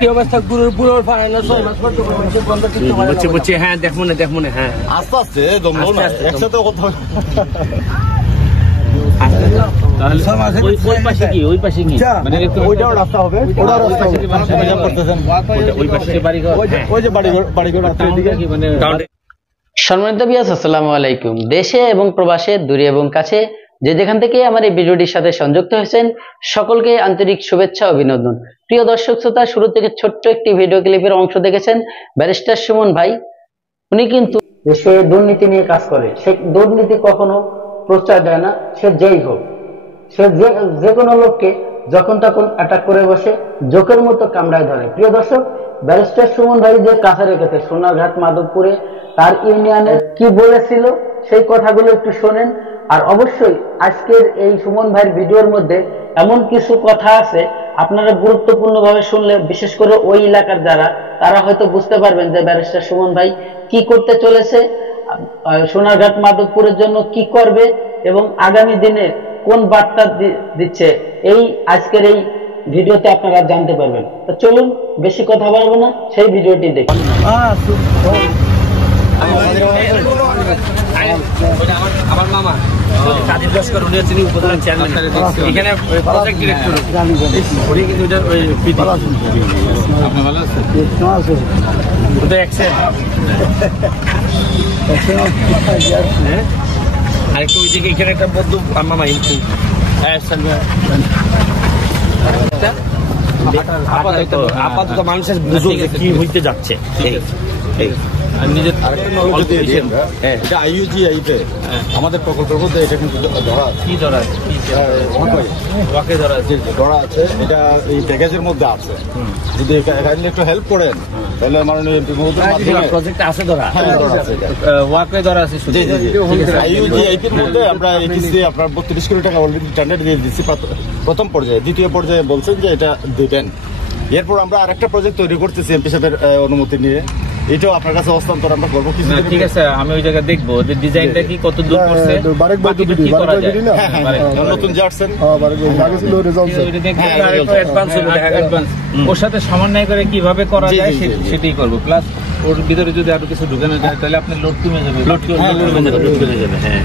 কি অবস্থা গুরুর বুড়োর ফাইনাল 6 মাস পর বলছে হ্যাঁ দেখমু না হ্যাঁ আস্তে আস্তে দম নাও না একসাথে কথা তাহলে ওই পাশে কি মানে ওইটাও রাস্তা হবে ওটাও রাস্তা হবে মজা করতেছেন ওই পাশে বাড়িঘর ওই যে বাড়িঘর আছে এদিকে মানে সম্মানিত ভিউয়ার্স আসসালামু আলাইকুম। দেশে এবং প্রবাসে দূরে এবং কাছে যে যেখান থেকে আমার এই ভিডিওটির সাথে সংযুক্ত হয়েছেন সকলকে আন্তরিক শুভেচ্ছা অভিনন্দন। প্রিয় দর্শক শ্রোতা, শুরু থেকে ছোট্ট একটি ভিডিও ক্লিপের অংশ দেখেছেন ব্যারিস্টার সুমন ভাই। উনি কিন্তু দেশে দুর্নীতি নিয়ে কাজ করে। সে দুর্নীতি কখনো প্রচার দেয় না, সে যেই হোক, সে যে কোনো লোককে যখন তখন অ্যাটাক করে বসে জোকের মতো কামড়ায় ধরে। প্রিয় দর্শক, ব্যারিস্টার সুমন ভাই যে কাছে রেখেছে সোনারঘাট মাধবপুরে তার ইউনিয়নে কি বলেছিল সেই কথাগুলো একটু শোনেন। আর অবশ্যই আজকের এই সুমন ভাইয়ের ভিডিওর মধ্যে এমন কিছু কথা আছে আপনারা গুরুত্বপূর্ণভাবে শুনলে, বিশেষ করে ওই এলাকার যারা, তারা হয়তো বুঝতে পারবেন যে ব্যারিস্টার সুমন ভাই কি করতে চলেছে, সোনারঘাট মাধবপুরের জন্য কি করবে এবং আগামী দিনে কোন বার্তা দিচ্ছে, এই আজকের এই ভিডিওতে আপনারা জানতে পারবেন। তো চলুন বেশি কথা বলবো না, সেই ভিডিওটি দেখুন। আমার মামা কাজী লস্কর, উনি হচ্ছেন উপজেলার চেয়ারম্যান, এখানে প্রজেক্ট ডিরেক্টর। উনি কিন্তু আপনি ভালো আছেন? আরেকটু ওই দিকে এখানে একটা বন্ধু মামা আপাতত মানুষের বুঝুক কি হইতে যাচ্ছে। আমাদের প্রকল্পের মধ্যে এটা কিন্তু ধরা আছে, এটা এই প্যাকেজের মধ্যে আছে। যদি একটু হেল্প করেন তাহলে মাননীয় এমপি মহোদয় প্রজেক্ট আছে ধরা, ওয়াকওয়ে ধরা আছে। আইইউজিআইপির মধ্যে আমরা এটিসি আপনার 32 কোটি টাকা অলরেডি টেন্ডার দিয়ে দিচ্ছি প্রথম পর্যায়ে। দ্বিতীয় পর্যায়ে বলছেন যে এটা দিবেন। এরপর আমরা আরেকটা প্রজেক্ট তৈরি করতেছি এমপি সাহেবের অনুমতি নিয়ে, এটাও আপনার কাছে হস্তান্তর আমরা করবো। ঠিক আছে, আমি ওই জায়গায় দেখবো যে ডিজাইনটা কি কত দূর করছে, নতুন যে আসছেন ওর সাথে সমন্বয় করে কিভাবে করা যায় সেটাই করবো। প্লাস ওর ভিতরে যদি আরো কিছু ঢুকানো যায় তাহলে আপনার লোড কমে যাবে, লোড কমে যাবে। হ্যাঁ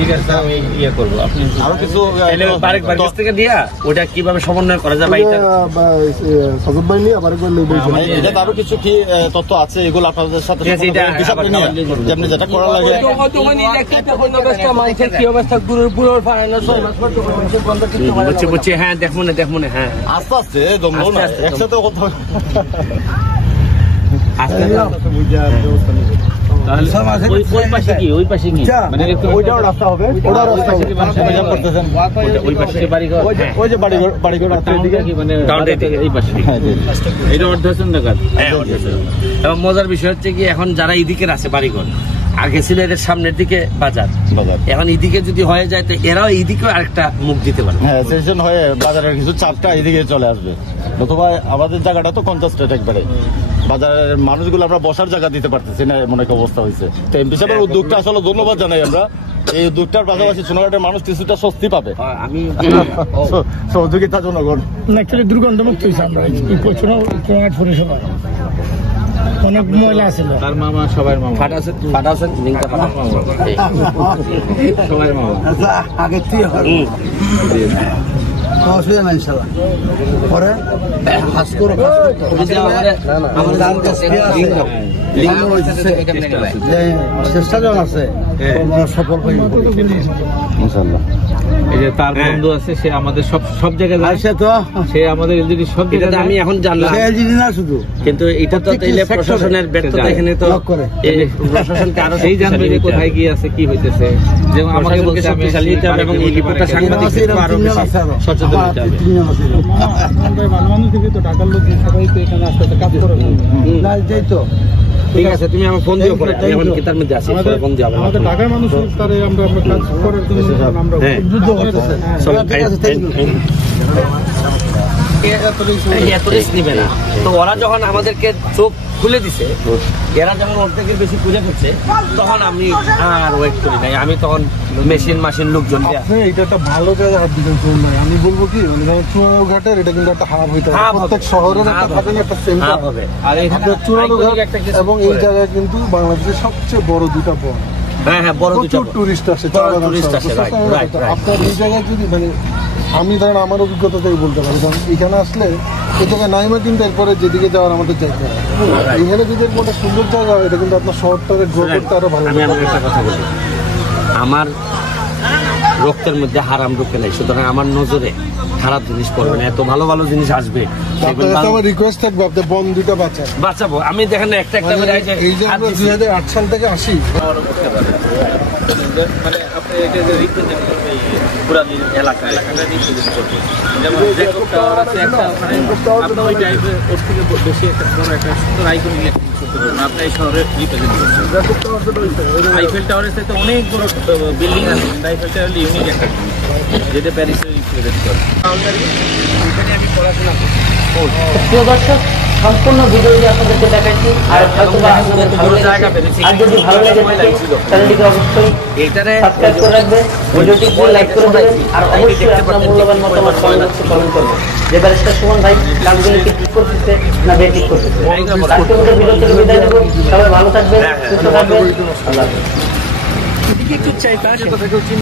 ঠিক আছে, আমি ইয়ে করবো। আপনি আরো কিছু কাছ থেকে দিয়া ওটা কিভাবে সমন্বয় করা যাবে এটা আরো কিছু কি তথ্য আছে এগুলো আপনাদের সাথে যেমনি যেটা করা লাগে। কি অবস্থা গুরুর বুড়োর ফাইনাল 6 মাস পর বলছে হ্যাঁ দেখমু না হ্যাঁ আস্তে আস্তে দম নাও না একসাথে কথা ওই পাশে কি মানে ওইটাও রাস্তা হবে ওটাও রাস্তা হবে মজা করতেছেন ওই পাশে বাড়িঘর ওই যে বাড়িঘর আছে এদিকে মানে এই পাশে এটা অর্ধেশন দেখা। এবং মজার বিষয় হচ্ছে কি, এখন যারা এদিকের আছে বাড়িঘর, আগে ছিল এদের সামনের দিকে বাজার, এখন এদিকে যদি হয়ে যায় তো এরাও এইদিকে আরেকটা মুখ দিতে পারে। হ্যাঁ, সেশন হয়ে বাজারের কিছু চাপটা এদিকে চলে আসবে। নতুবা আমাদের জায়গাটা তো কনজাস্টেড একবারে, বাজারের মানুষগুলো আমরা বসার জায়গা দিতে পারতেছি না, এমন একটা অবস্থা হয়েছে। তো এমপি সাহেবের উদ্যোগটা আসলে ধন্যবাদ জানাই আমরা। এই উদ্যোগটার পাশাপাশি সোনারঘাটের মানুষ কিছুটা স্বস্তি পাবে। আমি সহযোগিতা জনগণ দুর্গন্ধমুক্ত হয়েছে আমরা সোনারঘাট পৌরসভা। অনেক ময়লা আছিল, তার মামা সবার মামা ফাটা আছে সবার মামা আগে অসুবিধা নাই ইনশাল্লাহ। পরে চেষ্টা যখন আছে সফল ইনশাল্লাহ। এই যে তার বন্ধু আছে, সে আমাদের সব জায়গায় আসে, তো সে আমাদের সব জায়গায়। আমি এখন জানলাম না শুধু, কিন্তু এটা তো তাইলে প্রশাসনের ব্যর্থতা। এখানে তো প্রশাসনকে আরো সেই জানবে যে কোথায় কি আছে কি হইতেছে, যেমন আমাকে বলছে আমি এবং এই রিপোর্টটা সাংবাদিকদের আরো সচেতন হতে হবে। ভালো মানুষ দিবি তো, ঢাকার লোক সবাই তো এখানে আসতে কাজ করে না, যাই তো। ঠিক আছে, তুমি আমার ফোন দিও পরে, এখন কি তার মধ্যে আছে ফোন দিও। আমাদের ঢাকার মানুষ তারে আমরা কাজ করার জন্য আমরা যুদ্ধ করতেছি। এত রিস্ক নিবে না, তো ওরা যখন আমাদেরকে চোখ খুলে দিছে এরা যখন অর্ধেকের বেশি পূজা করছে তখন আমি আর ওয়েট করি নাই, আমি তখন মেশিন লোকজন দিয়ে আপনি এটা একটা ভালো জায়গা হাত দিবেন চলুন ভাই। আমি বলবো কি মানে যেমন চুনারু ঘাটের এটা কিন্তু একটা হাব হইতে হাব হবে, প্রত্যেক হবে। শহরের একটা হাব থাকে না একটা হাব সেন্টার হবে। আর এখানে আপনার চুনারু ঘাট iconic একটা কিছু এবং এই করে। জায়গায় কিন্তু বাংলাদেশের সবচেয়ে বড় দুটা বন, হ্যাঁ বড় দুটো প্রচুর টুরিস্ট আসে, বড় চা বাগান tourist সহ। আসে, বুঝতে right, পারছেন? right, right. আপনার এই জায়গায় যদি মানে আমি ধরেন আমার অভিজ্ঞতা থেকে বলতে পারি, কারণ এখানে আসলে এই জায়গায় নাইমা কিন্তু এরপরে যেদিকে যাওয়ার আমাদের চাইতে হয়, এখানে যদি এরকম একটা সুন্দর জায়গা হয়, এটা কিন্তু আপনার শহরটাকে গ্রো করতে আরো ভালো আমি লাগবে। একটা কথা বলি, আমার রক্তের মধ্যে হারাম ঢুকে নাই, সুতরাং আমার নজরে খারাপ জিনিস পড়বে না, এত ভালো ভালো জিনিস আসবে আপনার কাছে আমার রিকোয়েস্ট থাকবে আপনি বন দুটো বাঁচান। বাঁচাবো। আমি দেখেন না একটা মানে করে এই যে আমরা 2008 সাল থেকে আসি, মানে আপনি এটা যে রিপ্রেজেন্ট করবে পুরো এলাকাটা রিপ্রেজেন্ট করবে। যেমন জ্যাকব টাওয়ার আছে একটা, ওখানে আপনি ওই টাইপের ওর থেকে বেশি একটা বড় একটা সুন্দর আইকনিক একটা কিছু করতে পারবেন। আপনি এই শহরে রিপ্রেজেন্ট করছেন। আইফেল টাওয়ারের সাথে অনেক বড় বিল্ডিং আছে, কিন্তু আইফেল টাওয়ার হলো ইউনিক একটা জিনিস, যেটা প্যারিসে রিপ্রেজেন্ট করে। ওখানে আমি পড়াশোনা করছি। প্রিয় দর্শক, সম্পূর্ণ ভিডিওটি আপনাদেরকে দেখাচ্ছি, আর হয়তো বা আপনাদের ভালো লেগেছে। আর যদি ভালো লেগে থাকে চ্যানেলটিকে অবশ্যই সাবস্ক্রাইব করে রাখবেন, ভিডিওটিকে লাইক করে দেবেন, আর অবশ্যই আপনার মূল্যবান মতামত কমেন্ট বক্সে কমেন্ট করবেন যে ব্যারিস্টার সুমন ভাই কাজগুলি কি ঠিক করতেছে না বেঠিক করতেছে। আজকে আমাদের ভিডিও থেকে বিদায় নেব, সবাই ভালো থাকবেন, সুস্থ থাকবেন, আল্লাহ হাফেজ।